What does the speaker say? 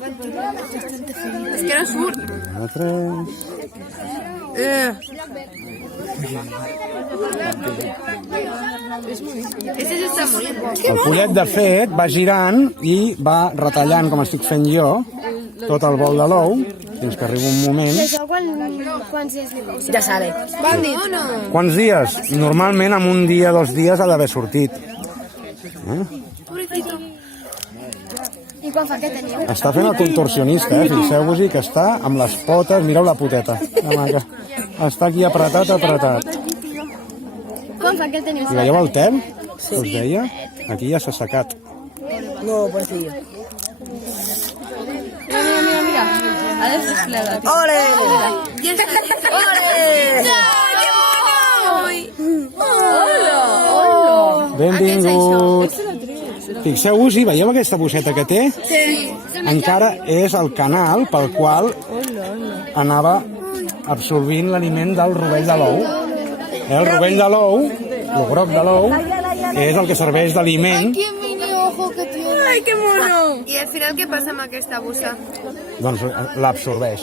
És que no surt. 3. Este ja està molt bo. El pollet, de fet, va girant i va retallant, com estic fent jo, tot el bol de l'ou, fins que arriba un moment... Això quants dies li passa? Ja sale. Bandit. Quants dies? Normalment en un dia, 2 dies ha d'haver sortit. I quan fa què teniu? Està fent el contorsionista, fixeu-vos-hi que està amb les potes, mireu la poteta, la maca. Està aquí apretat. Quan fa què teniu? I veieu el tel? Que us deia? Aquí ja s'ha secat. No, pobrecillo. Mira. Ara es desplega. Ole! Ja està. Ole! Hola! Benvingut! Fixeu-vos-hi, veieu aquesta bosseta que té? Sí. Encara és el canal pel qual anava absorbint l'aliment del rovell de l'ou. El rovell de l'ou, el groc de l'ou, és el que serveix d'aliment. Ai, que mono! I al final què passa amb aquesta bossa? Doncs l'absorbeix.